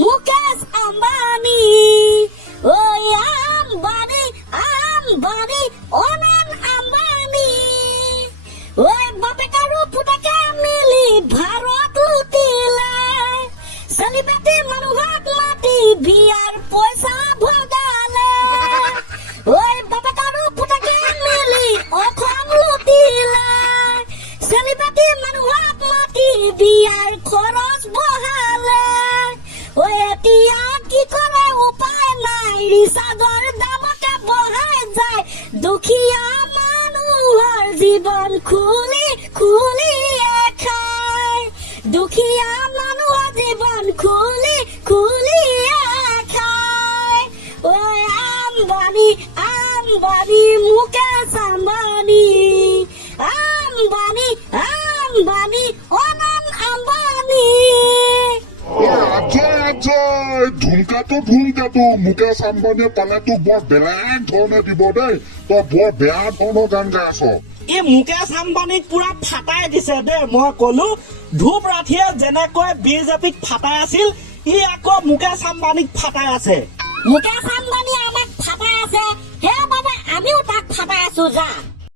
মুকেশ আম্বানি ওই আম্বানি আম্বানি অনন আম্বানি ওই বাপেক আৰু পুতেকে মিলি ভাৰত লুটিলে চেলিব্ৰিটি মানুহক মাতি বিয়াৰ পইচা ভগালে ওই বাপেক আৰু পুতেকে মিলি অসম লুটিলে চেলিব্ৰিটি মানুহক মাতি বিয়াৰ খৰচ বঢ়ালে ওই এতিয়া কি কৰে উপায় নাই ৰিচাৰ্জৰ দামকে বঢ়াই যায় দুখীয়া মানুহৰ জীৱন খুলি খুলিয়ে খায় দুখীয়া মানুহৰ জীৱন খুলি খুলিয়ে খায় ওই আম্বানি আম্বানি মুকেশ আম্বানি আম্বানি আম্বানি অনন আম্বানি ধুমকাটো মুকেশ আম্বানীয়ে পালে তোক বৰ বেলেগ ধৰণে দিব দেই তই বৰ বেয়া ধৰণৰ গান গাই আছ এই মুকেশ আম্বানীক পুৰা ফাটাই দিছে দেই মই কলো ধূপ ৰাঠিয়ে যেনেকৈ বিজেপিক ফাটাই আছিল ই আকৌ মুকেশ আম্বানীক ফাটাই আছে মুকেশ আম্বানি আমাক ফাটাই আছে সেইবাবে আমিও তাক ফাটাই আছো যা